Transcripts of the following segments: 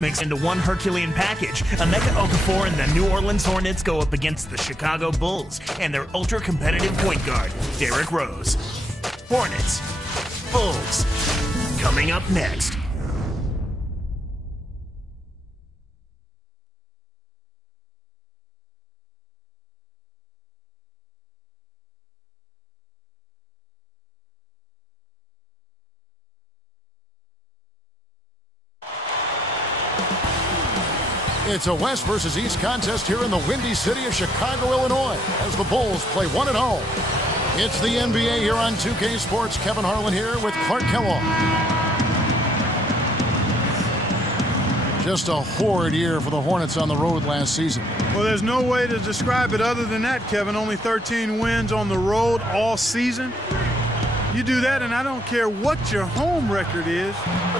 Mixed into one Herculean package, Emeka Okafor and the New Orleans Hornets go up against the Chicago Bulls and their ultra-competitive point guard, Derrick Rose. Hornets, Bulls, coming up next. It's a West versus East contest here in the windy city of Chicago, Illinois, as the Bulls play one at home. It's the NBA here on 2K Sports. Kevin Harlan here with Clark Kellogg. Just a horrid year for the Hornets on the road last season. Well, there's no way to describe it other than that, Kevin. Only 13 wins on the road all season. You do that, and I don't care what your home record is,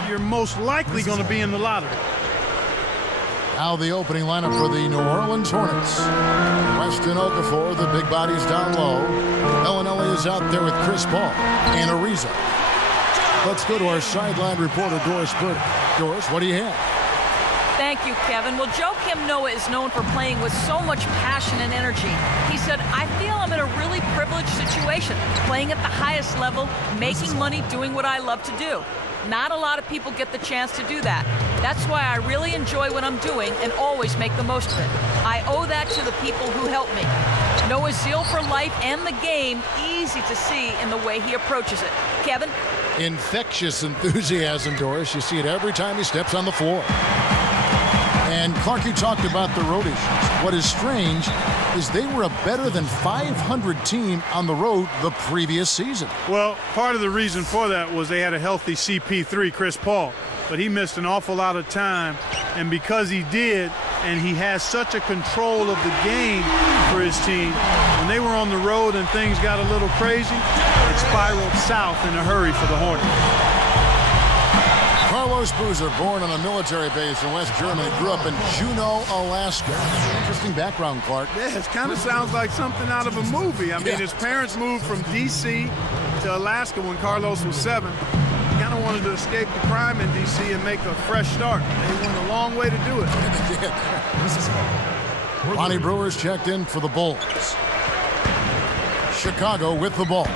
you're most likely going to be in the lottery. Now the opening lineup for the New Orleans Hornets. Weston Okafor, the big bodies down low. Bellinelli is out there with Chris Paul and Ariza. Let's go to our sideline reporter, Doris Burke. Doris, what do you have? Thank you, Kevin. Well, Joakim Noah is known for playing with so much passion and energy. He said, I feel I'm in a really privileged situation, playing at the highest level, making money, doing what I love to do. Not a lot of people get the chance to do that. That's why I really enjoy what I'm doing and always make the most of it. I owe that to the people who help me. Noah's zeal for life and the game, easy to see in the way he approaches it. Kevin? Infectious enthusiasm, Doris. You see it every time he steps on the floor. And Clark, you talked about the road issues. What is strange is they were a better than 500 team on the road the previous season. Well, part of the reason for that was they had a healthy CP3, Chris Paul. But he missed an awful lot of time, and because he did, and he has such a control of the game for his team, when they were on the road and things got a little crazy, it spiraled south in a hurry for the Hornets. Carlos Boozer, born on a military base in West Germany, grew up in Juneau, Alaska. Interesting background, Clark. Yeah, it kind of sounds like something out of a movie. I mean, his parents moved from D.C. to Alaska when Carlos was 7. Kind of wanted to escape the crime in D.C. and make a fresh start. They went a long way to do it. Lonnie Brewer's checked in for the Bulls. Chicago with the ball.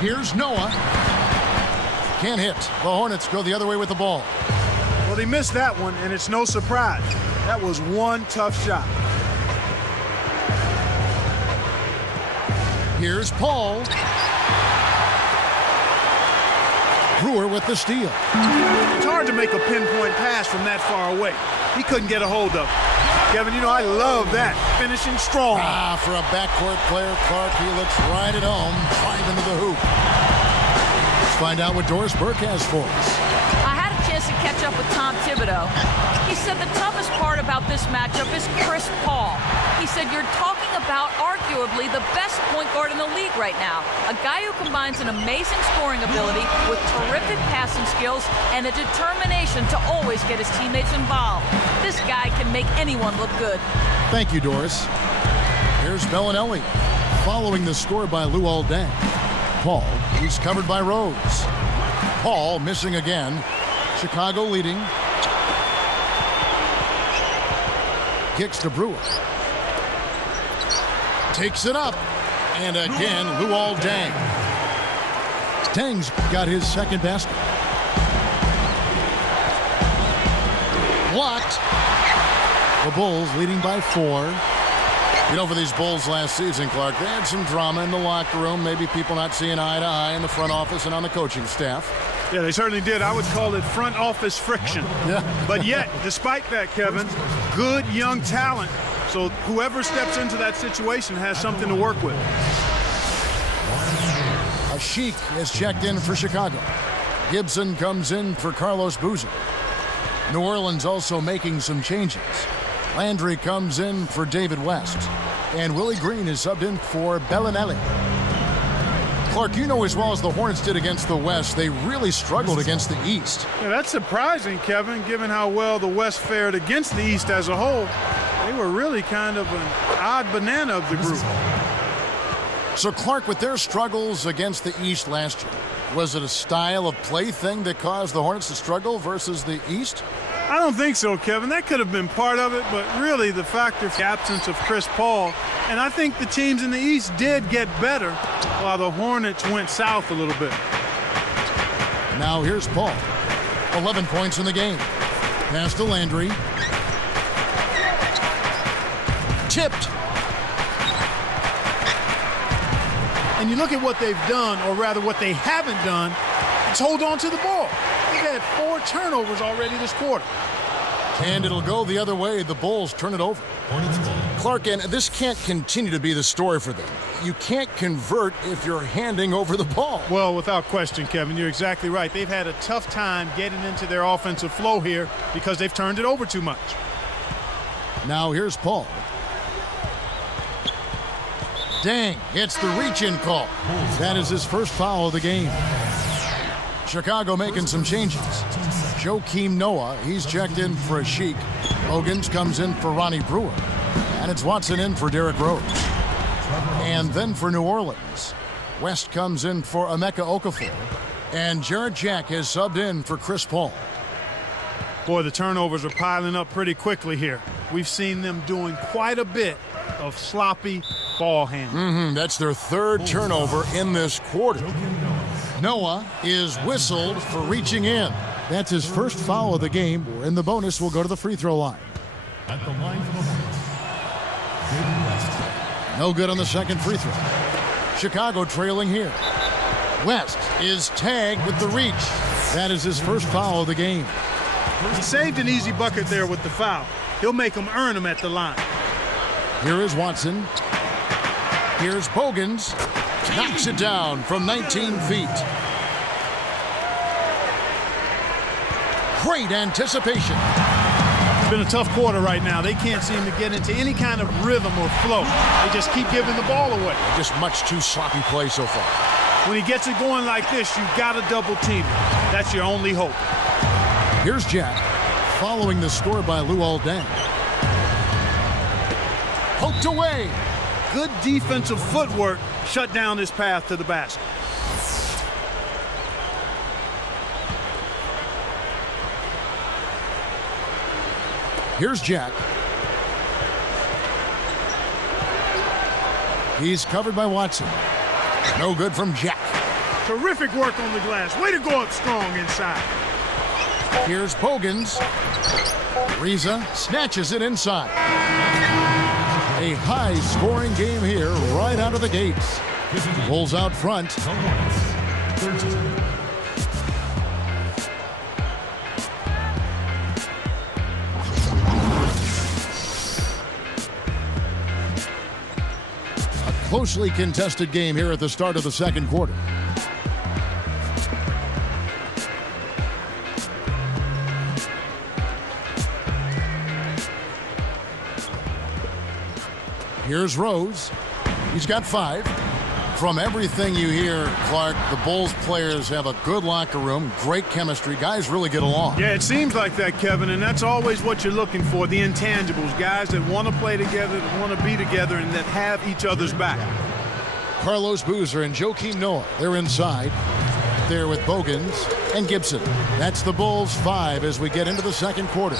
Here's Noah. Can't hit. The Hornets go the other way with the ball. Well, they missed that one, and it's no surprise. That was one tough shot. Here's Paul. Brewer with the steal. It's hard to make a pinpoint pass from that far away. He couldn't get a hold of it. Kevin, you know, I love that. Finishing strong. For a backcourt player, Clark, he looks right at home, drive into the hoop. Let's find out what Doris Burke has for us. I had a chance to catch up with Tom Thibodeau. He said the toughest part about this matchup is Chris Paul. He said you're talking about arguably the best point guard in the league right now. A guy who combines an amazing scoring ability with terrific passing skills and a determination to always get his teammates involved. This guy can make anyone look good. Thank you, Doris. Here's Bellinelli following the score by Luol Deng. Paul, who's covered by Rose. Paul missing again. Chicago leading. Kicks to Brewer. Takes it up. And again, Luol Deng. Deng's got his second basket. Blocked. The Bulls leading by 4. You know, for these Bulls last season, Clark, they had some drama in the locker room. Maybe people not seeing eye to eye in the front office and on the coaching staff. Yeah, they certainly did. I would call it front office friction. Yeah. But yet, despite that, Kevin, good young talent. So whoever steps into that situation has something to work with. Sheik is checked in for Chicago. Gibson comes in for Carlos Boozer. New Orleans also making some changes. Landry comes in for David West. And Willie Green is subbed in for Bellinelli. Clark, you know as well as the Hornets did against the West, they really struggled against the East. Yeah, that's surprising, Kevin, given how well the West fared against the East as a whole. They were really kind of an odd banana of the group. So, Clark, with their struggles against the East last year, Was it a style of play thing that caused the Hornets to struggle versus the East? I don't think so, Kevin. That could have been part of it, but really the factor is the absence of Chris Paul. And I think the teams in the East did get better while the Hornets went south a little bit. Now here's Paul. 11 points in the game. Pass to Landry. Tipped. And you look at what they've done, or rather what they haven't done, it's hold on to the ball. They've had 4 turnovers already this quarter. And it'll go the other way. The Bulls turn it over. Clark, and this can't continue to be the story for them. You can't convert if you're handing over the ball. Well, without question, Kevin, you're exactly right. They've had a tough time getting into their offensive flow here because they've turned it over too much. Now here's Paul. Dang, it's the reach-in call. That is his first foul of the game. Chicago making some changes. Joakim Noah, he's checked in for Ashik. Bogans comes in for Ronnie Brewer. And it's Watson in for Derrick Rose. And then for New Orleans, West comes in for Emeka Okafor. And Jarrett Jack has subbed in for Chris Paul. Boy, the turnovers are piling up pretty quickly here. We've seen them doing quite a bit of sloppy ball handling. That's their 3rd turnover in this quarter. Noah is whistled for reaching in. That's his first foul of the game, and the bonus will go to the free throw line. At the line for the Hornets, David West. No good on the second free throw. Chicago trailing here. West is tagged with the reach. That is his first foul of the game. He saved an easy bucket there with the foul. He'll make them earn them at the line. Here is Watson. Here's Bogans. Knocks it down from 19 feet. Great anticipation. It's been a tough quarter right now. They can't seem to get into any kind of rhythm or flow. They just keep giving the ball away. Just much too sloppy play so far. When he gets it going like this, you've got to double team him. That's your only hope. Here's Jack, following the score by Luol Deng. Poked away. Good defensive footwork shut down his path to the basket. Here's Jack. He's covered by Watson. No good from Jack. Terrific work on the glass. Way to go up strong inside. Here's Bogans. Riza snatches it inside. A high-scoring game here right out of the gates. Bulls out front. A closely contested game here at the start of the second quarter. Here's Rose. He's got 5. From everything you hear, Clark, the Bulls players have a good locker room, great chemistry. Guys really get along. Yeah, it seems like that, Kevin, and that's always what you're looking for, the intangibles. Guys that want to play together, that want to be together, and that have each other's back. Carlos Boozer and Joakim Noah, they're inside. There with Bogans and Gibson. That's the Bulls 5 as we get into the second quarter.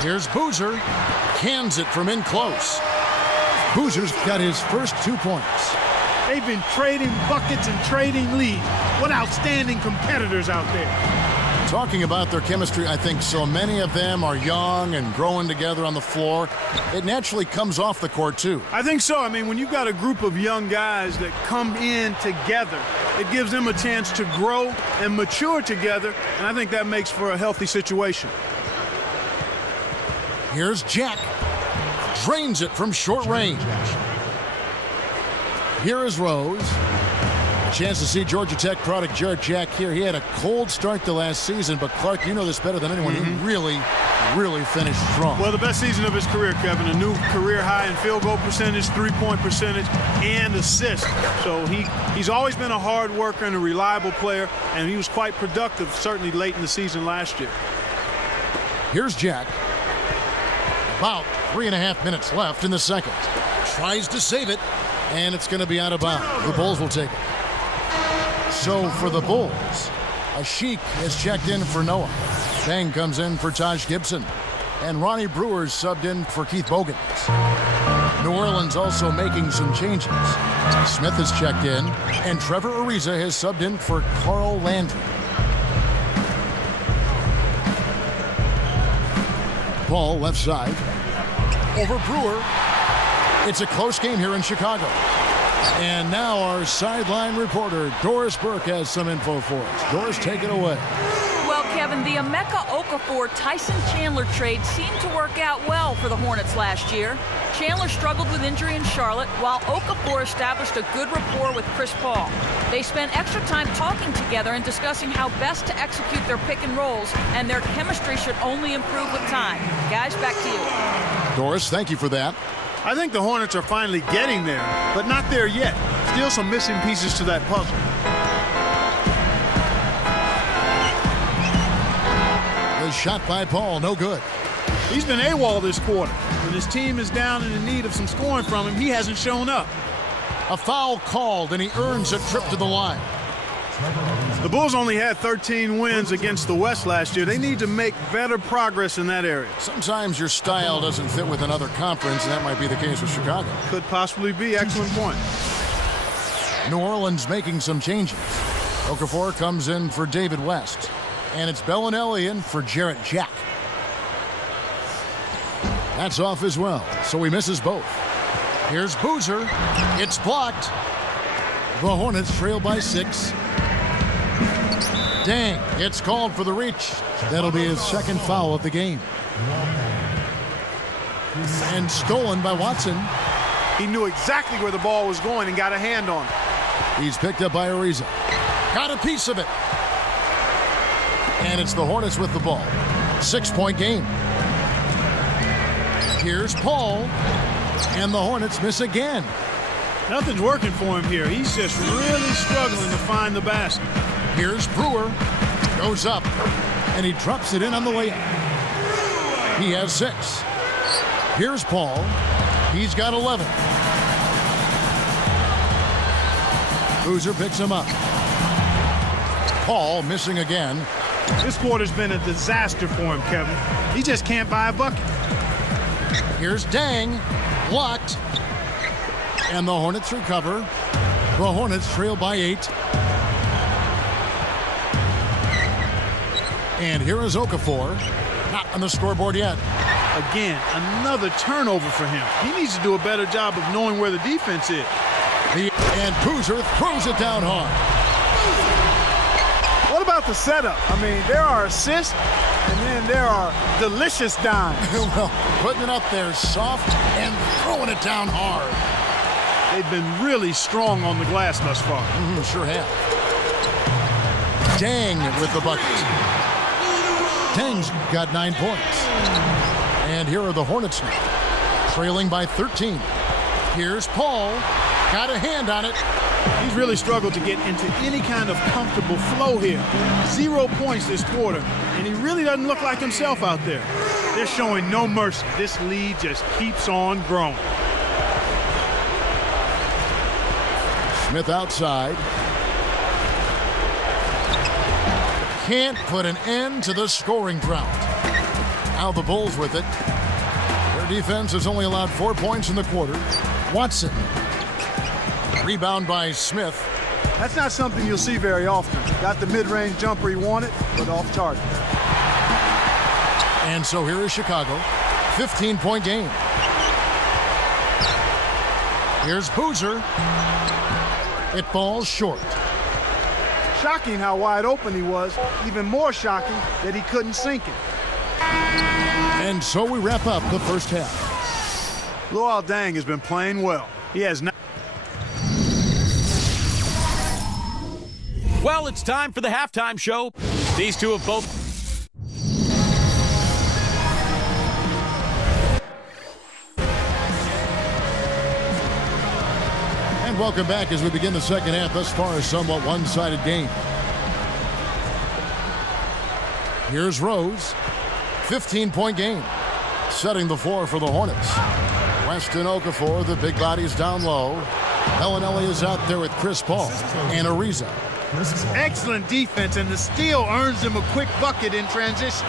Here's Boozer. Cans it from in close. Boozer's got his first 2 points. They've been trading buckets and trading leads. What outstanding competitors out there. Talking about their chemistry, I think so many of them are young and growing together on the floor. It naturally comes off the court, too. I think so. I mean, when you've got a group of young guys that come in together, it gives them a chance to grow and mature together, and I think that makes for a healthy situation. Here's Jack. Drains it from short range. Here is Rose. A chance to see Georgia Tech product Jarrett Jack here. He had a cold start to last season, but Clark, you know this better than anyone. He really finished strong. Well, the best season of his career, Kevin. A new career high in field goal percentage, three-point percentage, and assists. So he's always been a hard worker and a reliable player, and he was quite productive, certainly late in the season last year. Here's Jack. About 3.5 minutes left in the second. Tries to save it, and it's going to be out of bounds. The Bulls will take it. So for the Bulls, Ashik is checked in for Noah. Deng comes in for Taj Gibson. And Ronnie Brewer's subbed in for Keith Bogans. New Orleans also making some changes. Smith is checked in, and Trevor Ariza has subbed in for Carl Landry. Ball left side. Over Brewer. It's a close game here in Chicago. And now our sideline reporter, Doris Burke, has some info for us. Doris, take it away. Well, Kevin, the Emeka Okafor-Tyson Chandler trade seemed to work out well for the Hornets last year. Chandler struggled with injury in Charlotte, while Okafor established a good rapport with Chris Paul. They spent extra time talking together and discussing how best to execute their pick and rolls, and their chemistry should only improve with time. Guys, back to you. Doris, thank you for that. I think the Hornets are finally getting there, but not there yet. Still some missing pieces to that puzzle. The shot by Paul, no good. He's been AWOL this quarter. When his team is down and in need of some scoring from him, he hasn't shown up. A foul called, and he earns a trip to the line. The Bulls only had 13 wins against the West last year. They need to make better progress in that area. Sometimes your style doesn't fit with another conference, and that might be the case with Chicago. Could possibly be. Excellent point. New Orleans making some changes. Okafor comes in for David West, and it's Bellinelli in for Jarrett Jack. That's off as well, so he misses both. Here's Boozer. It's blocked. The Hornets trail by 6. Deng, it's called for the reach. That'll be his second foul of the game. And stolen by Watson. He knew exactly where the ball was going and got a hand on it. He's picked up by Ariza. Got a piece of it. And it's the Hornets with the ball. 6-point game. Here's Paul. And the Hornets miss again. Nothing's working for him here. He's just really struggling to find the basket. Here's Brewer. Goes up. And he drops it in on the layup. He has 6. Here's Paul. He's got 11. Boozer picks him up. Paul missing again. This quarter's been a disaster for him, Kevin. He just can't buy a bucket. Here's Deng. Blocked. And the Hornets recover. The Hornets trail by 8. And here is Okafor. Not on the scoreboard yet. Again, another turnover for him. He needs to do a better job of knowing where the defense is. And Boozer throws it down hard. What about the setup? I mean, there are assists, and then there are delicious dimes. Well, putting it up there soft and throwing it down hard. They've been really strong on the glass thus far. Sure have. Deng with the bucket. Deng's got 9 points. And here are the Hornets now, trailing by 13. Here's Paul. Got a hand on it. He's really struggled to get into any kind of comfortable flow here. 0 points this quarter, and he really doesn't look like himself out there. They're showing no mercy. This lead just keeps on growing. Smith outside. Can't put an end to the scoring drought. Now the Bulls with it. Their defense has only allowed 4 points in the quarter. Watson. Rebound by Smith. That's not something you'll see very often. Got the mid-range jumper he wanted, but off target. And so here is Chicago. 15-point game. Here's Boozer. It falls short. Shocking how wide open he was. Even more shocking that he couldn't sink it. And so we wrap up the first half. Luol Deng has been playing well. He has not. Well, it's time for the halftime show. These two have both. And welcome back as we begin the second half. Thus far, a somewhat one-sided game. Here's Rose. 15-point game. Setting the floor for the Hornets. West and Okafor, the big bodies down low. Bellinelli is out there with Chris Paul and Ariza. Excellent defense, and the steal earns him a quick bucket in transition.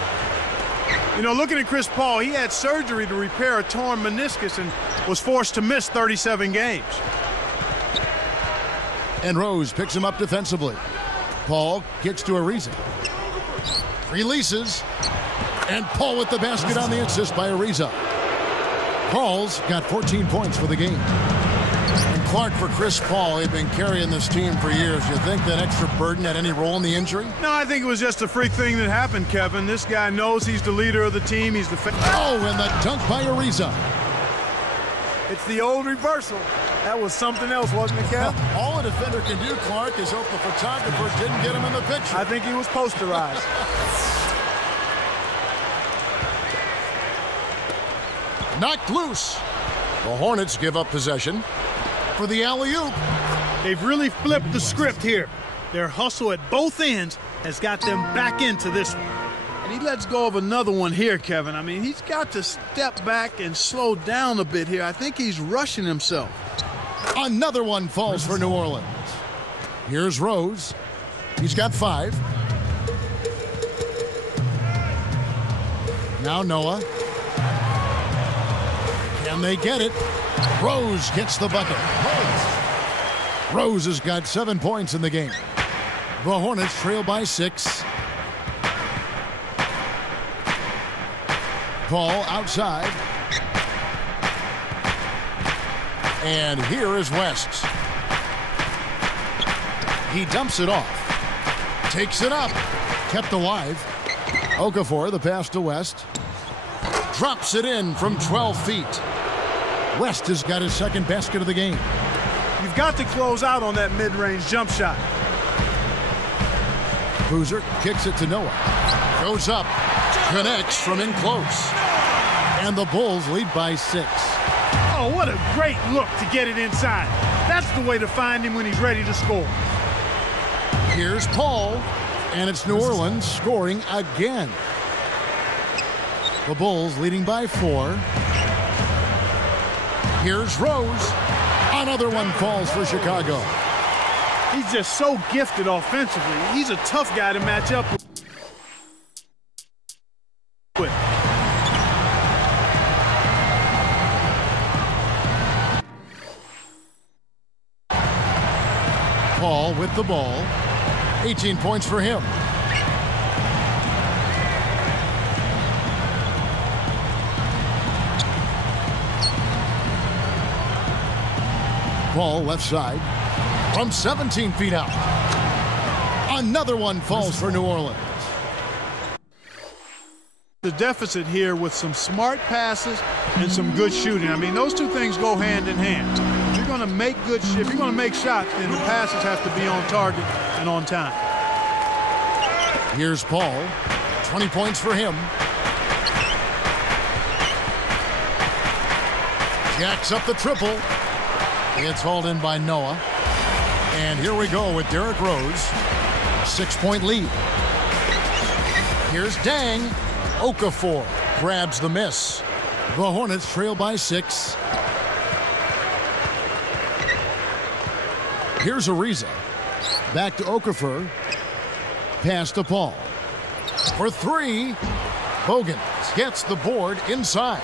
You know, looking at Chris Paul, he had surgery to repair a torn meniscus and was forced to miss 37 games. And Rose picks him up defensively. Paul gets to Ariza. Releases. And Paul with the basket on the assist by Ariza. Paul's got 14 points for the game. And Clark for Chris Paul, they've been carrying this team for years. You think that extra burden had any role in the injury? No, I think it was just a freak thing that happened, Kevin. This guy knows he's the leader of the team. He's the and the dunk by Ariza. It's the old reversal. That was something else, wasn't it, Kev? All a defender can do, Clark, is hope the photographer didn't get him in the picture. I think he was posterized. Knocked loose. The Hornets give up possession for the alley-oop. They've really flipped the script here. Their hustle at both ends has got them back into this one. And he lets go of another one here, Kevin. I mean, he's got to step back and slow down a bit here. I think he's rushing himself. Another one falls for New Orleans. Here's Rose. He's got 5. Now Noah. Can they get it? Rose gets the bucket. Rose has got 7 points in the game. The Hornets trail by 6. Paul outside. And here is West. He dumps it off. Takes it up. Kept alive. Okafor, the pass to West. Drops it in from 12 feet. West has got his second basket of the game. You've got to close out on that mid-range jump shot. Boozer kicks it to Noah. Goes up. Connects from in close. And the Bulls lead by 6. Oh, what a great look to get it inside. That's the way to find him when he's ready to score. Here's Paul, and it's New Orleans scoring again. The Bulls leading by 4. Here's Rose. Another one falls for Chicago. He's just so gifted offensively. He's a tough guy to match up with. Paul with the ball. 18 points for him. Paul left side from 17 feet out. Another one falls for New Orleans. The deficit here with some smart passes and some good shooting. I mean, those two things go hand in hand. If you're going to make if you're going to make shots, then the passes have to be on target and on time. Here's Paul. 20 points for him. Jacks up the triple. It's hauled in by Noah. And here we go with Derrick Rose. 6-point lead. Here's Dang. Okafor grabs the miss. The Hornets trail by 6. Here's Ariza. Back to Okafor. Pass to Paul. For 3. Bogan gets the board inside.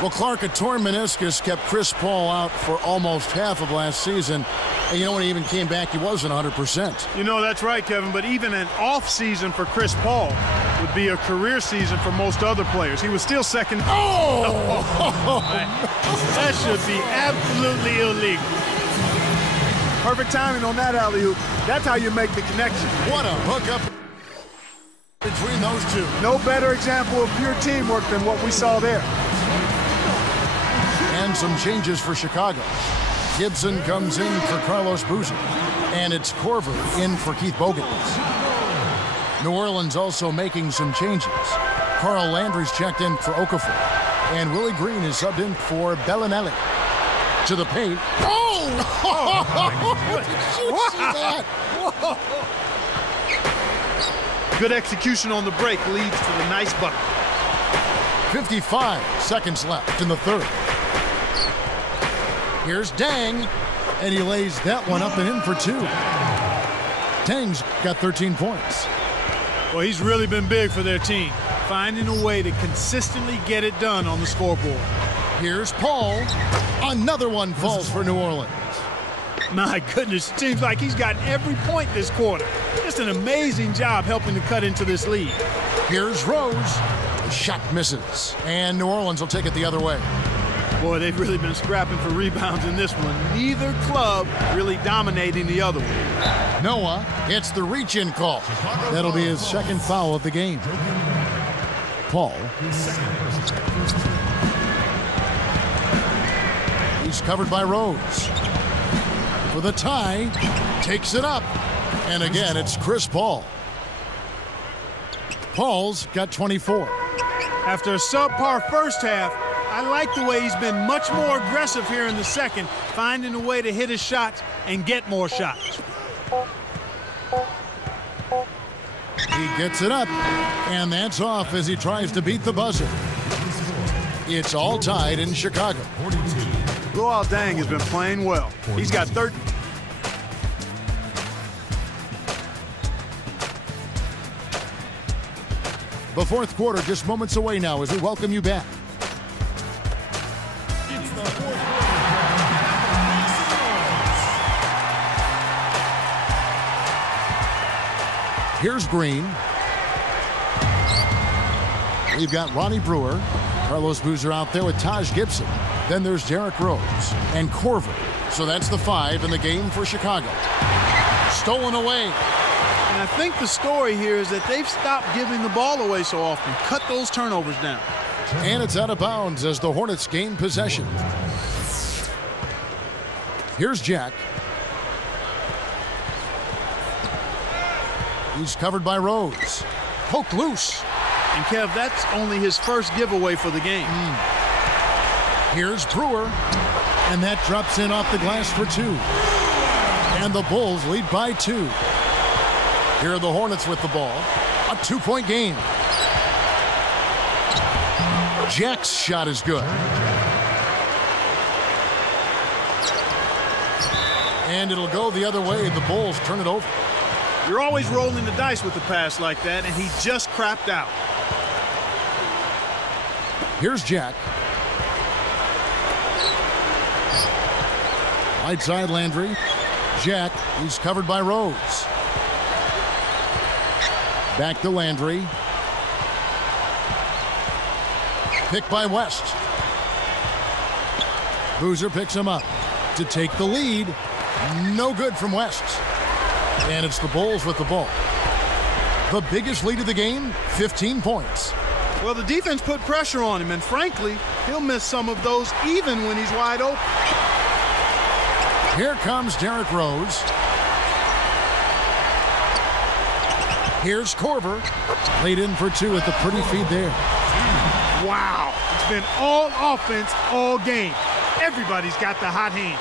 Well, Clark, a torn meniscus kept Chris Paul out for almost half of last season. And you know, when he even came back, he wasn't 100%. You know, that's right, Kevin. But even an off season for Chris Paul would be a career season for most other players. He was still second. Oh! That should be absolutely illegal. Perfect timing on that alley-oop. That's how you make the connection. What a hookup between those two. No better example of pure teamwork than what we saw there. And some changes for Chicago. Gibson comes in for Carlos Boozer. And it's Corver in for Keith Bogans. New Orleans also making some changes. Carl Landry's checked in for Okafor. And Willie Green is subbed in for Bellinelli. To the paint. Oh! Did you see that? Whoa. Good execution on the break leads to the nice bucket. 55 seconds left in the third. Here's Dang, and he lays that one up and in for 2. Deng's got 13 points. Well, he's really been big for their team, finding a way to consistently get it done on the scoreboard. Here's Paul. Another one falls for New Orleans. My goodness, it seems like he's gotten every point this quarter. Just an amazing job helping to cut into this lead. Here's Rose. The shot misses, and New Orleans will take it the other way. Boy, they've really been scrapping for rebounds in this one. Neither club really dominating the other one. Noah hits the reach-in call. That'll be his second foul of the game. Paul. He's covered by Rose. For the tie, takes it up. And again, it's Chris Paul. Paul's got 24. After a subpar first half, I like the way he's been much more aggressive here in the second, finding a way to hit his shots and get more shots. He gets it up, and that's off as he tries to beat the buzzer. It's all tied in Chicago. Luol Deng has been playing well. He's got 13. The fourth quarter just moments away now as we welcome you back. Here's Green. We've got Ronnie Brewer. Carlos Boozer out there with Taj Gibson. Then there's Derrick Rose and Corver. So that's the 5 in the game for Chicago. Stolen away. And I think the story here is that they've stopped giving the ball away so often. Cut those turnovers down. And it's out of bounds as the Hornets gain possession. Here's Jack. He's covered by Rose. Poked loose. And Kev, that's only his first giveaway for the game. Here's Brewer. And that drops in off the glass for 2. And the Bulls lead by 2. Here are the Hornets with the ball. A 2-point game. Jack's shot is good. And it'll go the other way. The Bulls turn it over. You're always rolling the dice with a pass like that, and he just crapped out. Here's Jack. Right side Landry. Jack, he's covered by Rose. Back to Landry. Picked by West. Boozer picks him up to take the lead. No good from West. And it's the Bulls with the ball. The biggest lead of the game, 15 points. Well, the defense put pressure on him, and frankly, he'll miss some of those even when he's wide open. Here comes Derrick Rose. Here's Corver. Laid in for 2 at the pretty feed there. Wow. It's been all offense all game. Everybody's got the hot hand.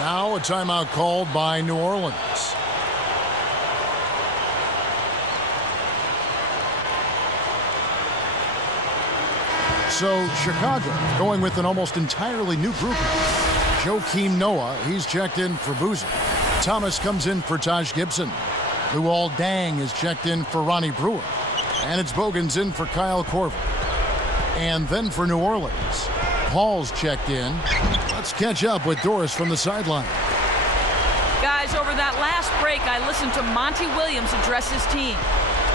Now a timeout called by New Orleans. So Chicago going with an almost entirely new group. Joakim Noah, he's checked in for Boozer. Thomas comes in for Taj Gibson. Luol Deng is checked in for Ronnie Brewer. And it's Bogan's in for Kyle Korver. And then for New Orleans, Paul's checked in. Let's catch up with Doris from the sideline. Guys, over that last break, I listened to Monty Williams address his team.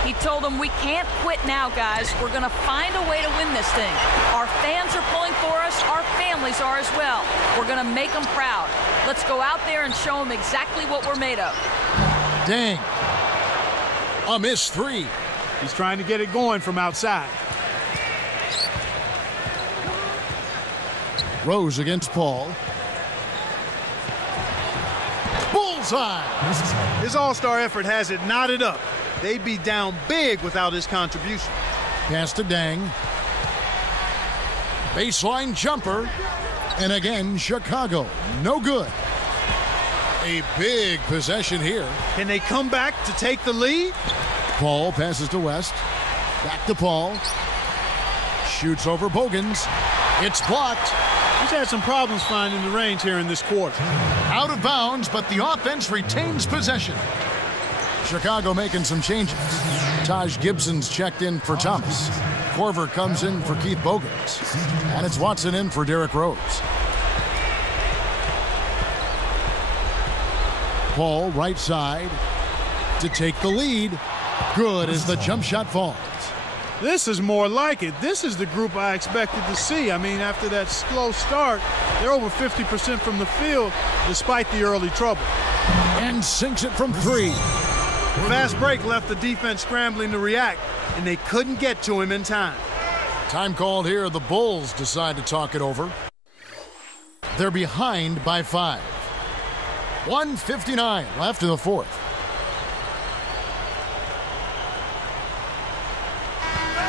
He told them, we can't quit now, guys. We're going to find a way to win this thing. Our fans are pulling for us. Our families are as well. We're going to make them proud. Let's go out there and show them exactly what we're made of. Deng. A missed 3. He's trying to get it going from outside. Rose against Paul. Bullseye! His all-star effort has it knotted up. They'd be down big without his contribution. Pass to Deng. Baseline jumper. And again, Chicago. No good. A big possession here. Can they come back to take the lead? Paul passes to West. Back to Paul. Shoots over Bogans. It's blocked. He's had some problems finding the range here in this quarter. Out of bounds, but the offense retains possession. Chicago making some changes. Taj Gibson's checked in for Thomas. Korver comes in for Keith Bogans. And it's Watson in for Derrick Rose. Paul, right side, to take the lead. Good as the jump shot falls. This is more like it. This is the group I expected to see. I mean, after that slow start, they're over 50% from the field despite the early trouble. And sinks it from 3. Fast break left the defense scrambling to react, and they couldn't get to him in time. Time called here. The Bulls decide to talk it over. They're behind by 5. 1:59 left in the fourth.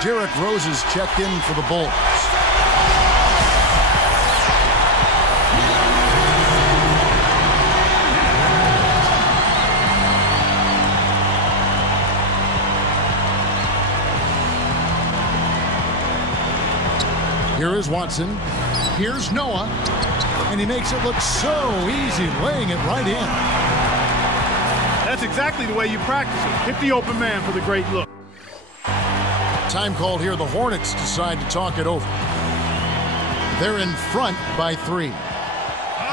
Derrick Rose is checked in for the Bulls. Here is Watson. Here's Noah. And he makes it look so easy, laying it right in. That's exactly the way you practice it. Hit the open man for the great look. Time called here. The Hornets decide to talk it over. They're in front by 3.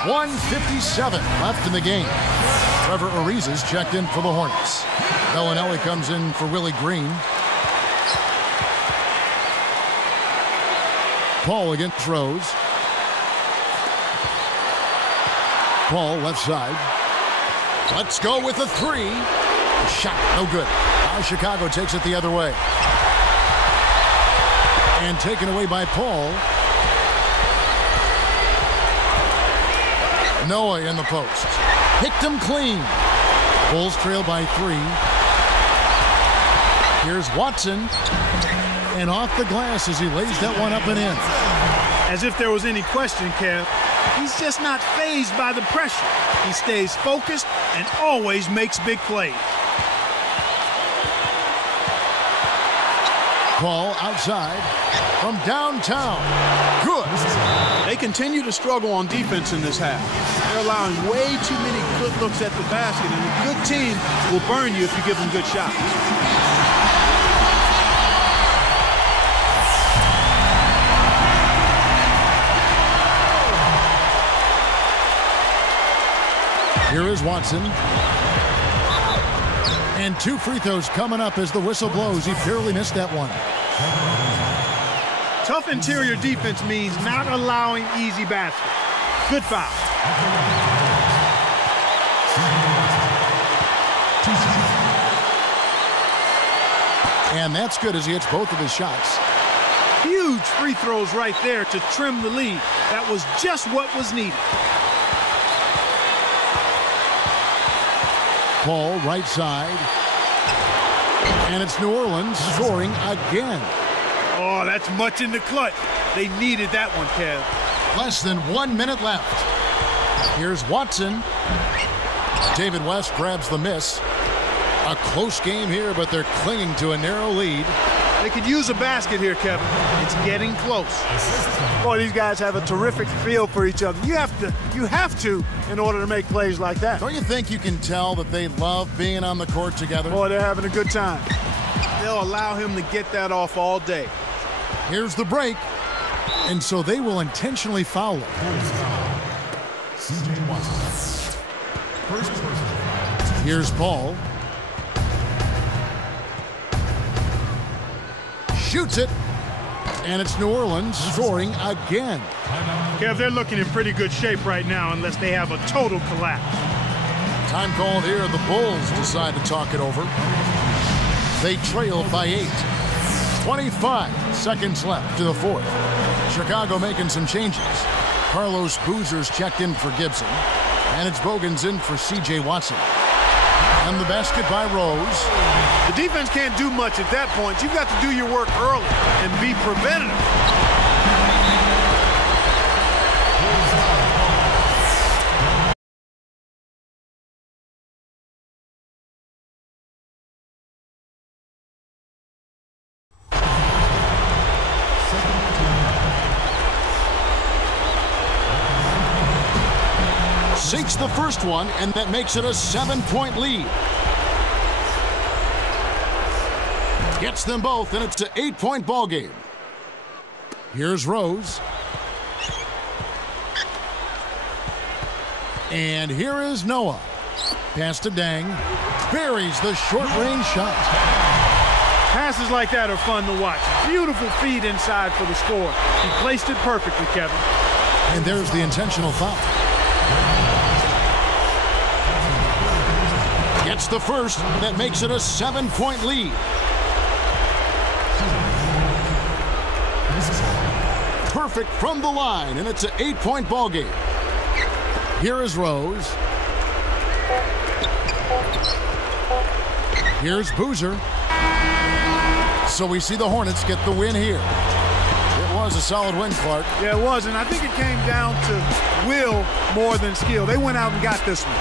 1:57 left in the game. Trevor Ariza is checked in for the Hornets. Bellinelli comes in for Willie Green. Paul against Rose. Paul left side. Let's go with a 3. Shot, no good. Now Chicago takes it the other way. And taken away by Paul. Noah in the post. Picked him clean. Bulls trail by 3. Here's Watson. And off the glass as he lays that one up and in. As if there was any question, Kev. He's just not fazed by the pressure. He stays focused and always makes big plays. Paul outside from downtown. Good. They continue to struggle on defense in this half. They're allowing way too many good looks at the basket, and a good team will burn you if you give them good shots. Here is Watson. And 2 free throws coming up as the whistle blows. He barely missed that one. Tough interior defense means not allowing easy baskets. Good foul. And that's good as he hits both of his shots. Huge free throws right there to trim the lead. That was just what was needed. Paul, right side. And it's New Orleans scoring again. Oh, that's much in the clutch. They needed that one, Kev. Less than 1 minute left. Here's Watson. David West grabs the miss. A close game here, but they're clinging to a narrow lead. They could use a basket here, Kevin. It's getting close. Boy, these guys have a terrific feel for each other. You have to in order to make plays like that. Don't you think you can tell that they love being on the court together? Boy, they're having a good time. They'll allow him to get that off all day. Here's the break. And so they will intentionally foul him. Here's Paul. Shoots it. And it's New Orleans scoring again. Kev, they're looking in pretty good shape right now unless they have a total collapse. Time called here. The Bulls decide to talk it over. They trail by 8. 25 seconds left to the fourth. Chicago making some changes. Carlos Boozer's checked in for Gibson. And it's Bogans in for C.J. Watson. And the basket by Rose. The defense can't do much at that point. You've got to do your work early and be preventative. Sinks the first one, and that makes it a 7-point lead. Gets them both, and it's an 8-point ball game. Here's Rose. And here is Noah. Pass to Dang. Buries the short-range shot. Passes like that are fun to watch. Beautiful feed inside for the score. He placed it perfectly, Kevin. And there's the intentional foul. Gets the first. That makes it a 7-point lead. Perfect from the line, and it's an 8-point ball game. Here is Rose. Here's Boozer. So we see the Hornets get the win here. It was a solid win, Clark. Yeah, it was, and I think it came down to will more than skill. They went out and got this one.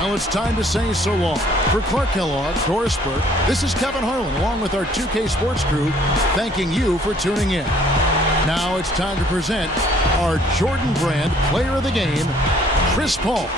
Well, it's time to say so long. For Clark Kellogg, Doris Burke, this is Kevin Harlan, along with our 2K Sports crew, thanking you for tuning in. Now it's time to present our Jordan Brand Player of the Game, Chris Paul.